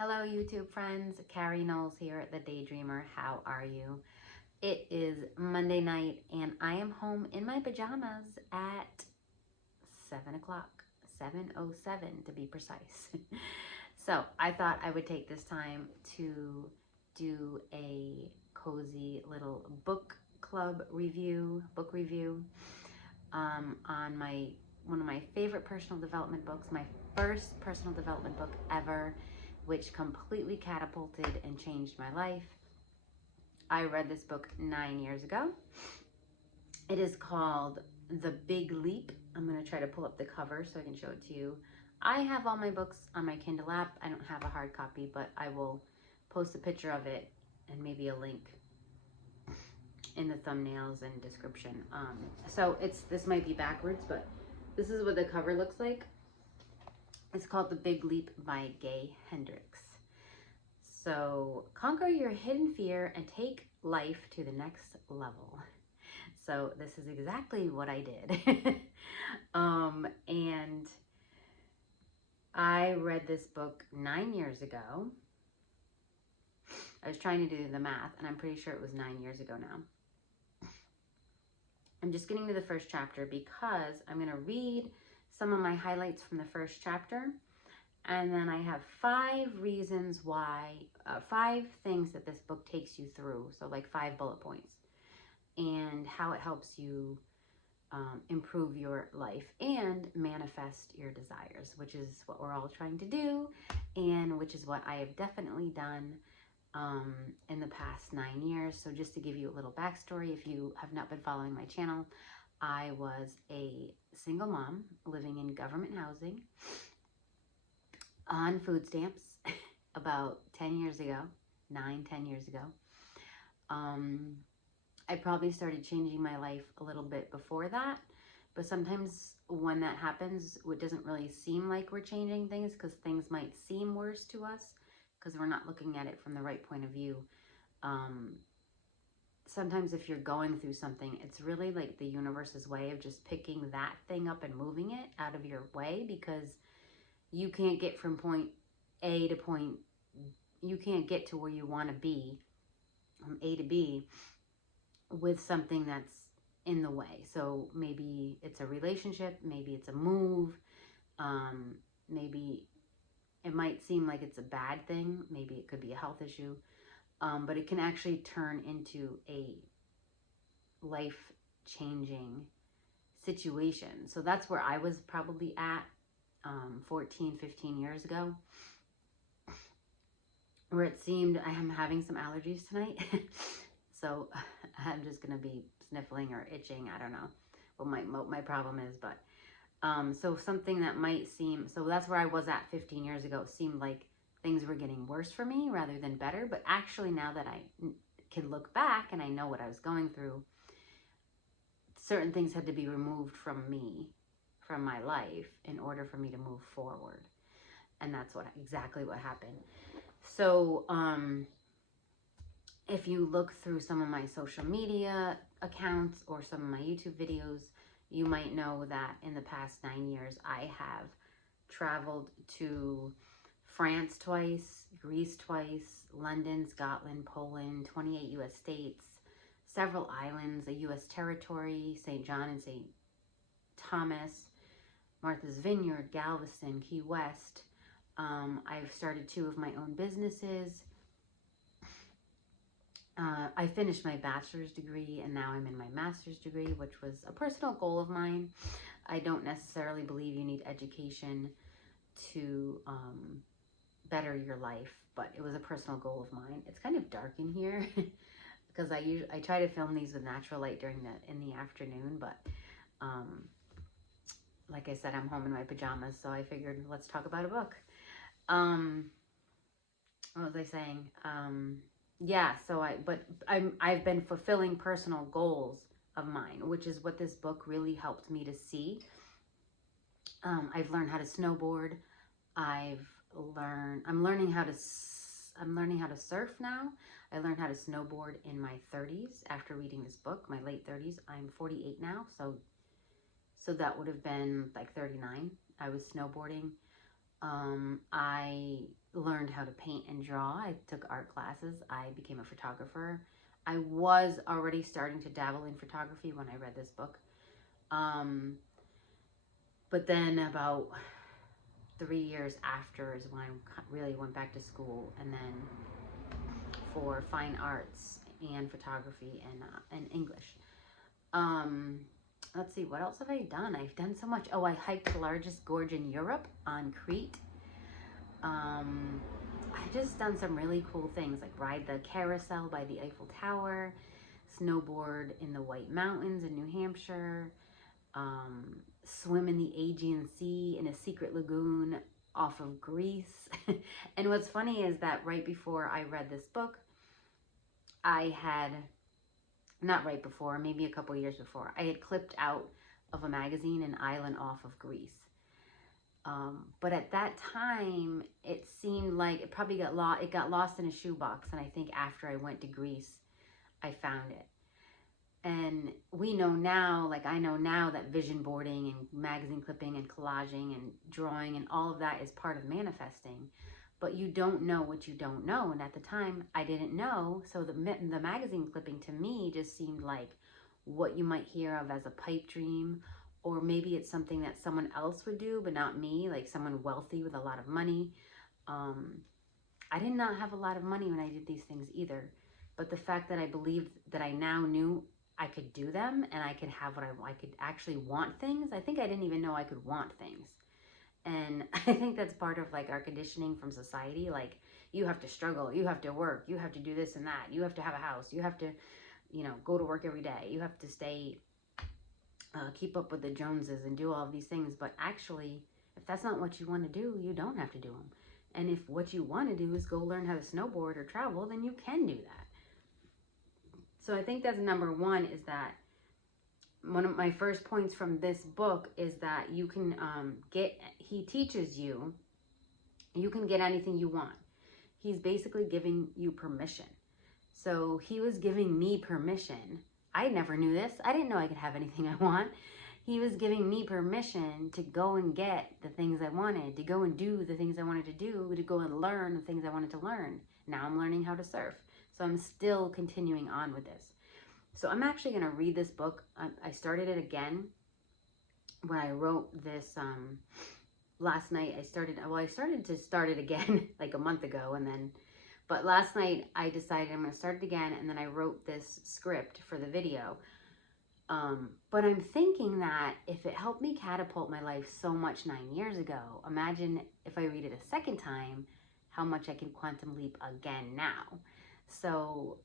Hello YouTube friends, Carrie Knowles here at The Daydreamer. How are you? It is Monday night and I am home in my pajamas at 7 o'clock, 7:07 to be precise. So I thought I would take this time to do a cozy little book review on one of my favorite personal development books, my first personal development book ever, which completely catapulted and changed my life. I read this book 9 years ago. It is called The Big Leap. I'm going to try to pull up the cover so I can show it to you. I have all my books on my Kindle app. I don't have a hard copy, but I will post a picture of it and maybe a link in the thumbnails and description. So this might be backwards, but this is what the cover looks like. It's called The Big Leap by Gay Hendricks. So conquer your hidden fear and take life to the next level. So this is exactly what I did. And I read this book 9 years ago. I was trying to do the math and I'm pretty sure it was 9 years ago now. I'm just getting to the first chapter because I'm going to read some of my highlights from the first chapter. And then I have 5 reasons why, 5 things that this book takes you through. So like 5 bullet points and how it helps you improve your life and manifest your desires, which is what we're all trying to do. And which is what I have definitely done in the past 9 years. So just to give you a little backstory, if you have not been following my channel, I was a single mom living in government housing on food stamps about 10 years ago, 10 years ago. I probably started changing my life a little bit before that, but sometimes when that happens, it doesn't really seem like we're changing things because things might seem worse to us because we're not looking at it from the right point of view. Sometimes if you're going through something, it's really like the universe's way of just picking that thing up and moving it out of your way, because you can't get from point A to point, you can't get to where you want to be from A to B with something that's in the way. So maybe it's a relationship, maybe it's a move, maybe it might seem like it's a bad thing, maybe it could be a health issue, but it can actually turn into a life-changing situation. So that's where I was probably at 14, 15 years ago, where it seemed I am having some allergies tonight. So I'm just going to be sniffling or itching. I don't know what my problem is, but so something that might seem, so that's where I was at 15 years ago. It seemed like things were getting worse for me rather than better. But actually now that I can look back and I know what I was going through, certain things had to be removed from me, from my life, in order for me to move forward. And that's exactly what happened. So if you look through some of my social media accounts or some of my YouTube videos, you might know that in the past 9 years, I have traveled to France twice, Greece twice, London, Scotland, Poland, 28 U.S. states, several islands, a U.S. territory, St. John and St. Thomas, Martha's Vineyard, Galveston, Key West. I've started 2 of my own businesses. I finished my bachelor's degree and now I'm in my master's degree, which was a personal goal of mine. I don't necessarily believe you need education to better your life, but it was a personal goal of mine. It's kind of dark in here because I try to film these with natural light in the afternoon, but like I said, I'm home in my pajamas, so I figured let's talk about a book. What was I saying? Yeah, so I've been fulfilling personal goals of mine, which is what this book really helped me to see. I've learned how to snowboard. I'm learning how to surf now. I learned how to snowboard in my 30s after reading this book, my late 30s. I'm 48 now, so that would have been like 39. I was snowboarding I learned how to paint and draw. I took art classes. I became a photographer. I was already starting to dabble in photography when I read this book. But then about 3 years after is when I really went back to school, and then for fine arts and photography and English. Let's see, what else have I done? I've done so much. Oh, I hiked the largest gorge in Europe on Crete. I've just done some really cool things, like ride the carousel by the Eiffel Tower, snowboard in the White Mountains in New Hampshire, swim in the Aegean Sea in a secret lagoon off of Greece. And what's funny is that right before I read this book, I had, not right before, maybe a couple years before, I had clipped out of a magazine an island off of Greece. But at that time, it seemed like it probably got lost. It got lost in a shoebox, and I think after I went to Greece, I found it. And we know now, like I know now, that vision boarding and magazine clipping and collaging and drawing and all of that is part of manifesting. But you don't know what you don't know. And at the time, I didn't know. So the magazine clipping to me just seemed like what you might hear of as a pipe dream, or maybe it's something that someone else would do, but not me, like someone wealthy with a lot of money. I did not have a lot of money when I did these things either. But the fact that I believed that I now knew I could do them and I could have what I could actually want things. I think I didn't even know I could want things. And I think that's part of like our conditioning from society. Like, you have to struggle, you have to work, you have to do this and that, you have to have a house, you have to, go to work every day, you have to stay, keep up with the Joneses and do all of these things. But actually, if that's not what you want to do, you don't have to do them. And if what you want to do is go learn how to snowboard or travel, then you can do that. So I think that's number one, is that one of my first points from this book is that you can he teaches you can get anything you want. He's basically giving you permission. So he was giving me permission. I never knew this. I didn't know I could have anything I want. He was giving me permission to go and get the things I wanted, to go and do the things I wanted to do, to go and learn the things I wanted to learn. Now I'm learning how to surf. So I'm still continuing on with this. So I'm actually going to read this book. I started it again when I wrote this last night. I started to start it again like a month ago, but last night I decided I'm going to start it again, and then I wrote this script for the video. But I'm thinking that if it helped me catapult my life so much 9 years ago, imagine if I read it a second time, how much I can quantum leap again now. So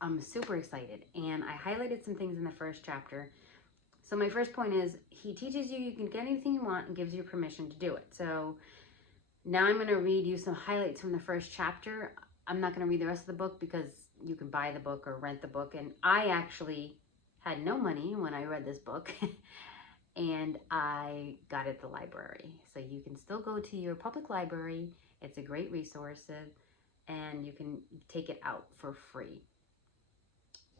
I'm super excited, and I highlighted some things in the first chapter. So my first point is, he teaches you can get anything you want and gives you permission to do it. So now I'm going to read you some highlights from the first chapter. I'm not going to read the rest of the book because you can buy the book or rent the book. And I actually had no money when I read this book, and I got it at the library. So you can still go to your public library. It's a great resource, and you can take it out for free.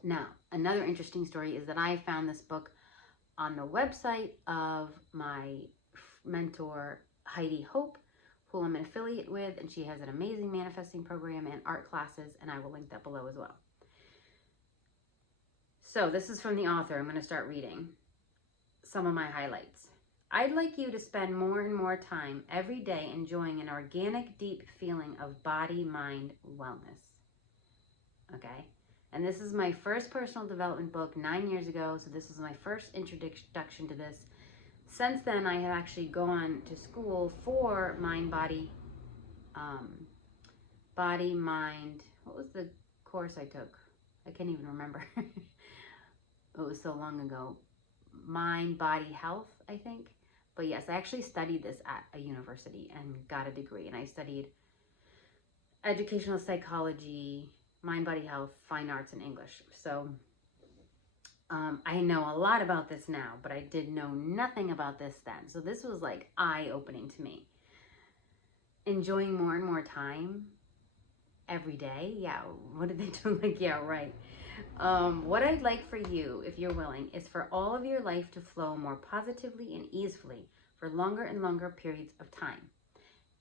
Now, another interesting story is that I found this book on the website of my mentor, Heidi Hope, who I'm an affiliate with, and she has an amazing manifesting program and art classes, and I will link that below as well. So this is from the author. I'm going to start reading some of my highlights. I'd like you to spend more and more time every day enjoying an organic, deep feeling of body-mind wellness. Okay? And this is my first personal development book 9 years ago, so this is my first introduction to this. Since then, I have actually gone to school for mind-body, body-mind, what was the course I took? I can't even remember. It was so long ago. Mind-body health, I think. But yes, I actually studied this at a university and got a degree. And I studied educational psychology, mind-body health, fine arts, and English. So I know a lot about this now, but I did know nothing about this then. So this was like eye-opening to me. Enjoying more and more time every day. Yeah, what did they do? Like, yeah, right. What I'd like for you, if you're willing, is for all of your life to flow more positively and easily for longer and longer periods of time.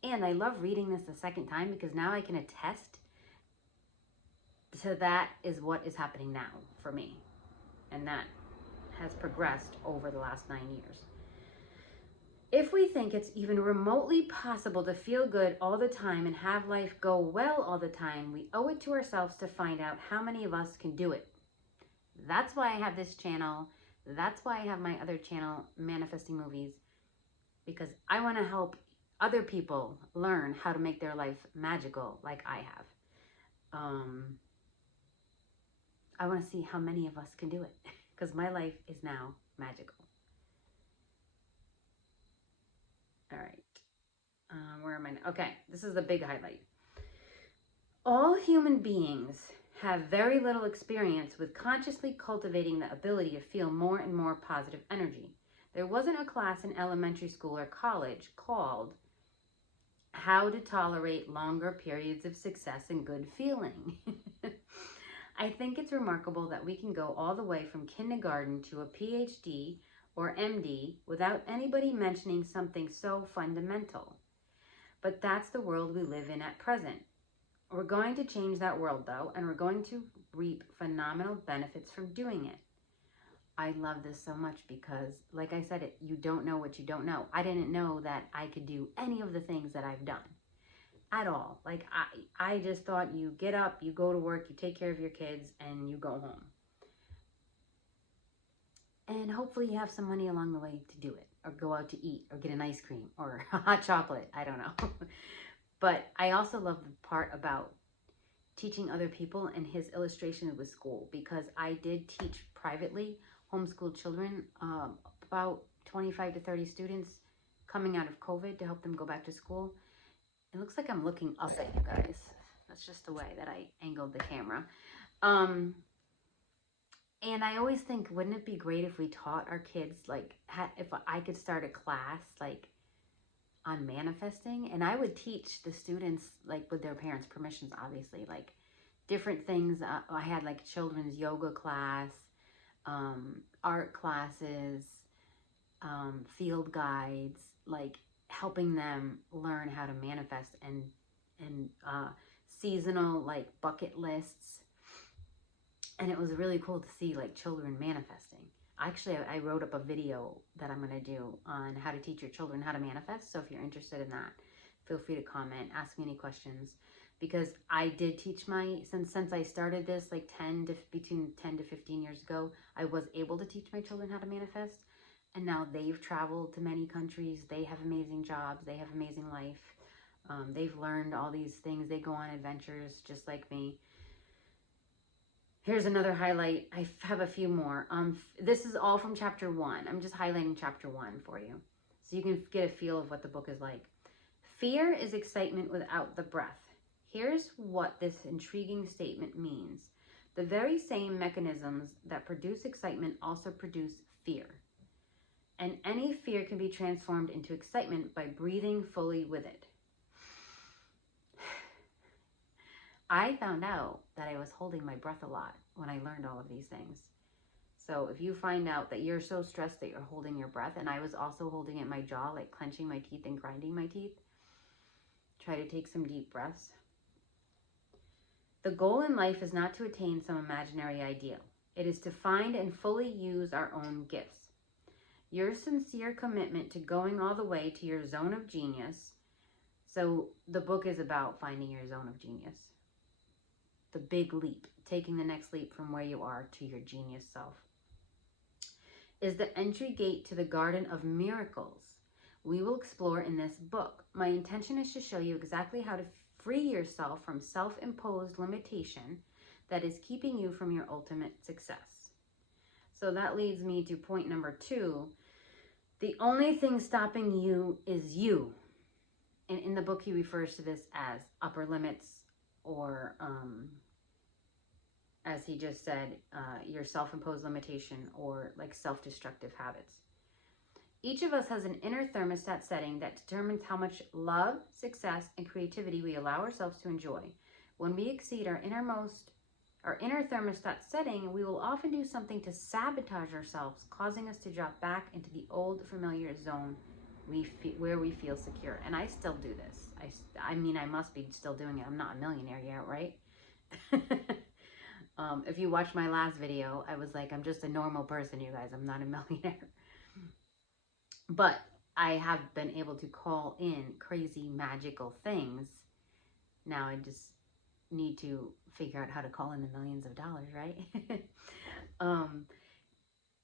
And I love reading this the second time because now I can attest to that is what is happening now for me. And that has progressed over the last 9 years. If we think it's even remotely possible to feel good all the time and have life go well all the time, we owe it to ourselves to find out how many of us can do it. That's why I have this channel. That's why I have my other channel, Manifesting Movies, because I want to help other people learn how to make their life magical like I have. I want to see how many of us can do it because my life is now magical. All right. Where am I now? Okay, this is the big highlight. All human beings have very little experience with consciously cultivating the ability to feel more and more positive energy. There wasn't a class in elementary school or college called How to Tolerate Longer Periods of Success and Good Feeling. I think it's remarkable that we can go all the way from kindergarten to a PhD or MD without anybody mentioning something so fundamental. But that's the world we live in at present. We're going to change that world though, and we're going to reap phenomenal benefits from doing it. I love this so much because, like I said, you don't know what you don't know. I didn't know that I could do any of the things that I've done at all. Like I just thought you get up, you go to work, you take care of your kids, and you go home. And hopefully you have some money along the way to do it, or go out to eat, or get an ice cream, or hot chocolate. I don't know. But I also love the part about teaching other people and his illustration with school, because I did teach privately homeschool children, about 25 to 30 students coming out of COVID to help them go back to school. It looks like I'm looking up at you guys. That's just the way that I angled the camera. And I always think, wouldn't it be great if we taught our kids, like, if I could start a class, like, on manifesting, and I would teach the students, like, with their parents' permissions, obviously, like, different things. I had, like, children's yoga class, art classes, field guides, like, helping them learn how to manifest, and seasonal, like, bucket lists. And it was really cool to see, like, children manifesting. Actually, I wrote up a video that I'm going to do on how to teach your children how to manifest. So if you're interested in that, feel free to comment, ask me any questions. Because I did teach since I started this, like, between 10 to 15 years ago, I was able to teach my children how to manifest. And now they've traveled to many countries. They have amazing jobs. They have amazing life. They've learned all these things. They go on adventures just like me. Here's another highlight. I have a few more. This is all from chapter 1. I'm just highlighting chapter 1 for you, so you can get a feel of what the book is like. Fear is excitement without the breath. Here's what this intriguing statement means. The very same mechanisms that produce excitement also produce fear. And any fear can be transformed into excitement by breathing fully with it. I found out that I was holding my breath a lot when I learned all of these things. So if you find out that you're so stressed that you're holding your breath, and I was also holding it in my jaw, like clenching my teeth and grinding my teeth, try to take some deep breaths. The goal in life is not to attain some imaginary ideal. It is to find and fully use our own gifts. Your sincere commitment to going all the way to your zone of genius. So the book is about finding your zone of genius. The big leap, taking the next leap from where you are to your genius self, is the entry gate to the garden of miracles we will explore in this book. My intention is to show you exactly how to free yourself from self-imposed limitation that is keeping you from your ultimate success. So that leads me to point number 2. The only thing stopping you is you. And in the book, he refers to this as upper limits, or as he just said, your self-imposed limitation, or like self-destructive habits. Each of us has an inner thermostat setting that determines how much love, success, and creativity we allow ourselves to enjoy. When we exceed our inner thermostat setting, we will often do something to sabotage ourselves, causing us to drop back into the old familiar zone where we feel secure. And I still do this. I mean, I must be still doing it. I'm not a millionaire yet, right? If you watched my last video, I was like, I'm just a normal person, you guys. I'm not a millionaire. But I have been able to call in crazy magical things. Now I just need to figure out how to call in the millions of dollars, right?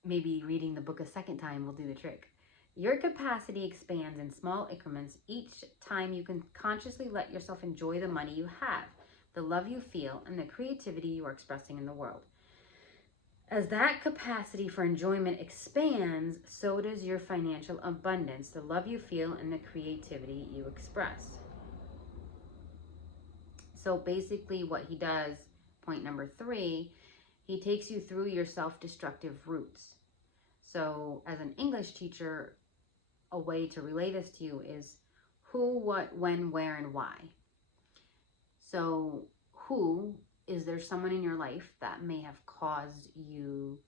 Maybe reading the book a second time will do the trick. Your capacity expands in small increments each time you can consciously let yourself enjoy the money you have, the love you feel, and the creativity you are expressing in the world. As that capacity for enjoyment expands, so does your financial abundance, the love you feel, and the creativity you express. So basically what he does, point number 3, he takes you through your self-destructive roots. So as an English teacher, a way to relay this to you is who, what, when, where, and why. So who, is there someone in your life that may have caused you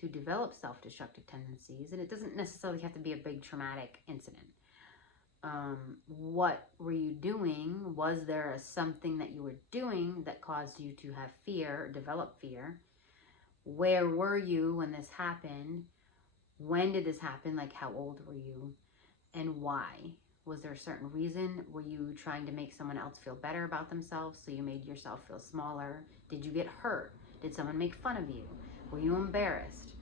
to develop self-destructive tendencies? And it doesn't necessarily have to be a big traumatic incident. What were you doing? Was there something that you were doing that caused you to have fear, develop fear? Where were you when this happened? When did this happen? Like, how old were you? And why? Was there a certain reason? Were you trying to make someone else feel better about themselves, so you made yourself feel smaller? Did you get hurt? Did someone make fun of you? Were you embarrassed?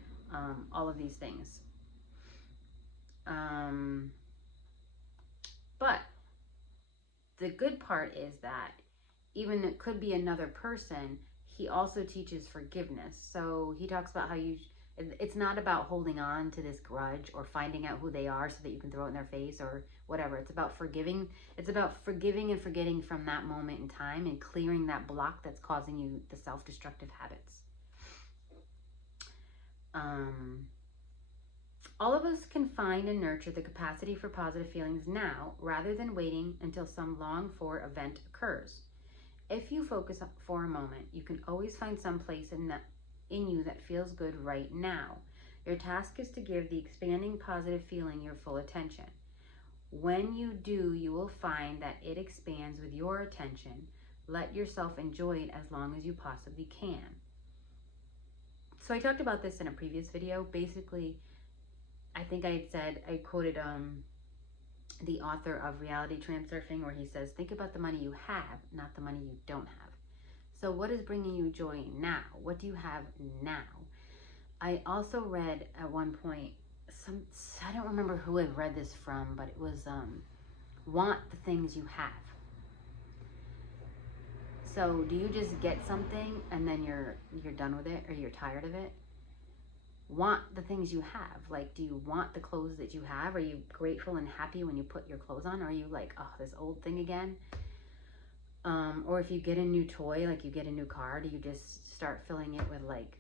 All of these things. But the good part is that even it could be another person, he also teaches forgiveness. So he talks about how it's not about holding on to this grudge or finding out who they are so that you can throw it in their face or whatever. It's about forgiving. It's about forgiving and forgetting from that moment in time and clearing that block that's causing you the self-destructive habits. All of us can find and nurture the capacity for positive feelings now rather than waiting until some longed-for event occurs. If you focus for a moment, you can always find some place in you that feels good right now. Your task is to give the expanding positive feeling your full attention. When you do, you will find that it expands with your attention. Let yourself enjoy it as long as you possibly can. So I talked about this in a previous video. Basically, I think I had said, I quoted the author of Reality Transurfing, where he says, think about the money you have, not the money you don't have. So what is bringing you joy now? What do you have now? I also read at one point, I don't remember who I read this from, but it was, want the things you have. So do you just get something and then you're done with it, or you're tired of it? Want the things you have. Like, do you want the clothes that you have? Are you grateful and happy when you put your clothes on? Or are you like, oh, this old thing again? Or if you get a new toy, like you get a new car, do you just start filling it with, like,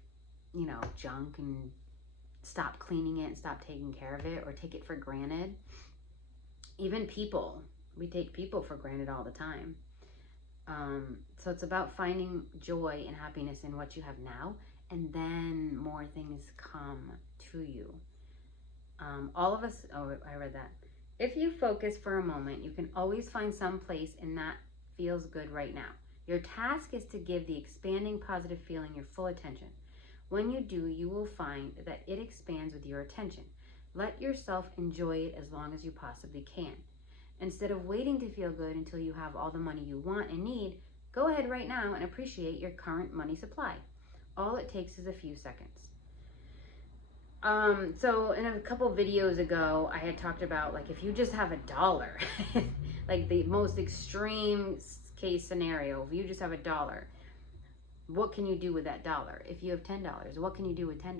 you know, junk and stop cleaning it and stop taking care of it, or take it for granted? Even people, we take people for granted all the time. So it's about finding joy and happiness in what you have now, and then more things come to you. All of us, oh, I read that. If you focus for a moment, you can always find some place in that feels good right now. Your task is to give the expanding positive feeling your full attention. When you do, you will find that it expands with your attention. Let yourself enjoy it as long as you possibly can. Instead of waiting to feel good until you have all the money you want and need, go ahead right now and appreciate your current money supply. All it takes is a few seconds. So in a couple videos ago, I had talked about, like, if you just have $1, like the most extreme case scenario, if you just have $1, what can you do with that $1? If you have $10, what can you do with $10?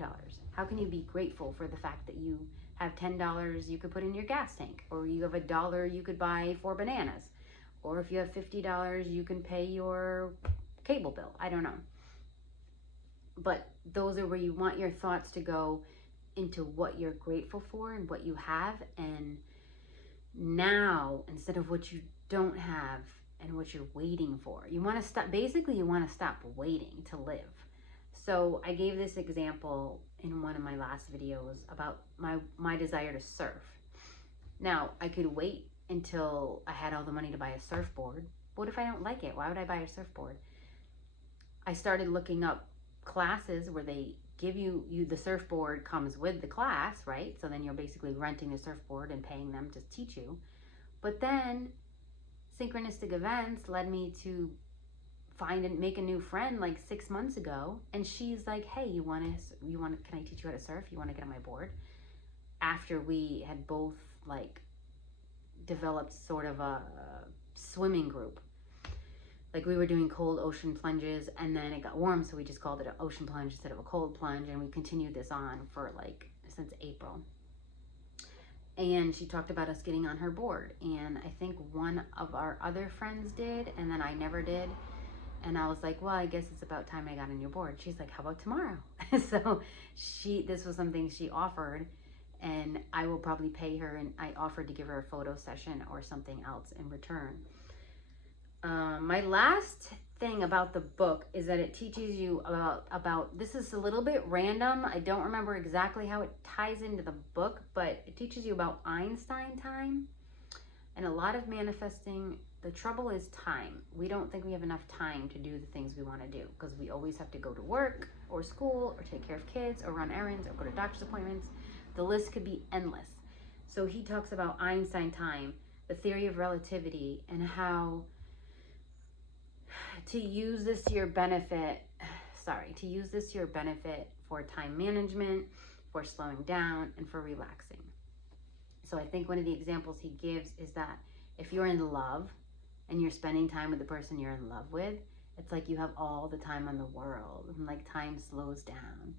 How can you be grateful for the fact that you have $10 you could put in your gas tank, or you have $1 you could buy 4 bananas, or if you have $50 you can pay your cable bill? I don't know. But those are where you want your thoughts to go, into what you're grateful for and what you have, and now, instead of what you don't have and what you're waiting for. You want to stop, basically you want to stop waiting to live. So I gave this example in one of my last videos about my desire to surf. Now, I could wait until I had all the money to buy a surfboard. What if I don't like it? Why would I buy a surfboard? I started looking up classes where they give you the surfboard comes with the class, right? So then you're basically renting the surfboard and paying them to teach you. But then synchronistic events led me to find and make a new friend like 6 months ago, and she's like, hey, can I teach you how to surf? You want to get on my board? After we had both like developed sort of a swimming group. Like we were doing cold ocean plunges, and then it got warm, so we just called it an ocean plunge instead of a cold plunge, and we continued this on for like since April. And she talked about us getting on her board, and I think one of our other friends did, and then I never did. And I was like, well, I guess it's about time I got on your board. She's like, how about tomorrow? So this was something she offered, and I will probably pay her, and I offered to give her a photo session or something else in return. My last thing about the book is that it teaches you about this is a little bit random. I don't remember exactly how it ties into the book, but it teaches you about Einstein time and a lot of manifesting. The trouble is time. We don't think we have enough time to do the things we want to do because we always have to go to work or school or take care of kids or run errands or go to doctor's appointments. The list could be endless. So he talks about Einstein time, the theory of relativity, and how to use this to your benefit for time management, for slowing down, and for relaxing. So I think one of the examples he gives is that if you're in love and you're spending time with the person you're in love with, it's like you have all the time in the world, and like time slows down.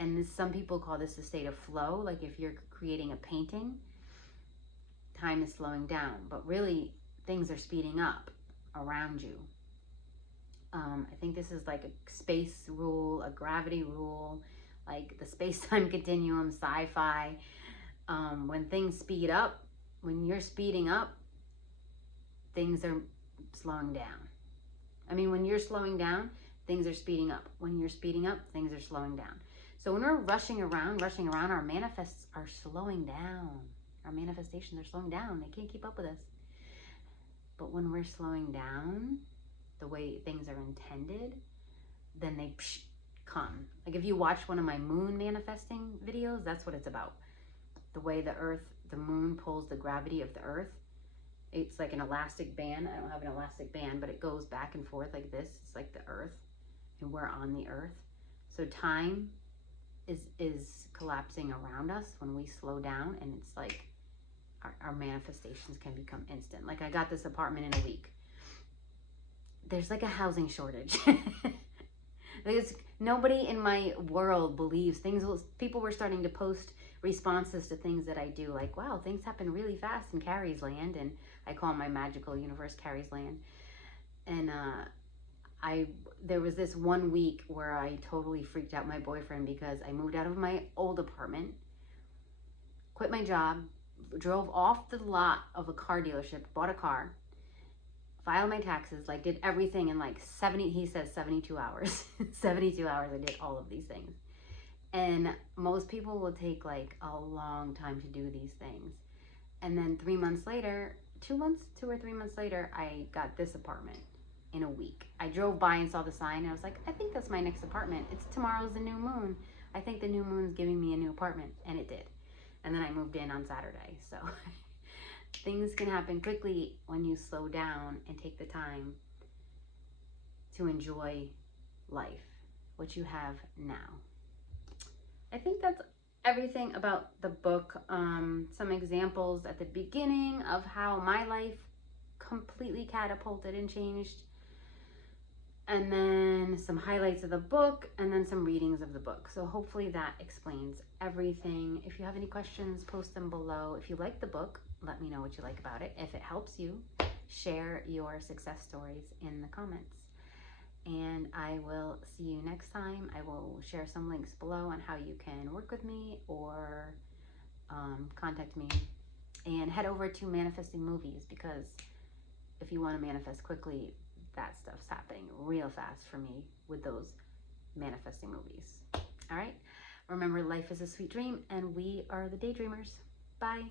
And some people call this a state of flow. Like if you're creating a painting, time is slowing down, but really things are speeding up around you. I think this is like a space rule, a gravity rule, like the space-time continuum, sci-fi. When things speed up, when you're speeding up, things are slowing down. I mean, when you're slowing down, things are speeding up. When you're speeding up, things are slowing down. So when we're rushing around, our manifests are slowing down. Our manifestations are slowing down. They can't keep up with us. But when we're slowing down the way things are intended, then they come. Like if you watch one of my moon manifesting videos, that's what it's about. The way the moon pulls the gravity of the earth. It's like an elastic band. I don't have an elastic band, but it goes back and forth like this. It's like the earth, and we're on the earth. So time is collapsing around us when we slow down, and it's like our manifestations can become instant. Like I got this apartment in a week. There's like a housing shortage. Nobody in my world believes people were starting to post responses to things that I do, like, wow, things happen really fast in Carrie's land, and I call my magical universe Carrie's land. And there was this 1 week where I totally freaked out my boyfriend because I moved out of my old apartment, quit my job, drove off the lot of a car dealership, bought a car, filed my taxes, like did everything in like 72 hours. 72 hours I did all of these things. And most people will take like a long time to do these things. And then 3 months later, 2 or 3 months later, I got this apartment in a week. I drove by and saw the sign, and I was like, I think that's my next apartment. Tomorrow's the new moon. I think the new moon's giving me a new apartment, and it did. And then I moved in on Saturday. So things can happen quickly when you slow down and take the time to enjoy life, what you have now. I think that's everything about the book. Some examples at the beginning of how my life completely catapulted and changed. And then some highlights of the book, and then some readings of the book. So hopefully that explains everything. If you have any questions, post them below. If you like the book, let me know what you like about it. If it helps you, share your success stories in the comments. And I will see you next time. I will share some links below on how you can work with me or contact me. And head over to Manifesting Movies, because if you want to manifest quickly, that stuff's happening real fast for me with those manifesting movies. All right. Remember, life is a sweet dream, and we are the daydreamers. Bye.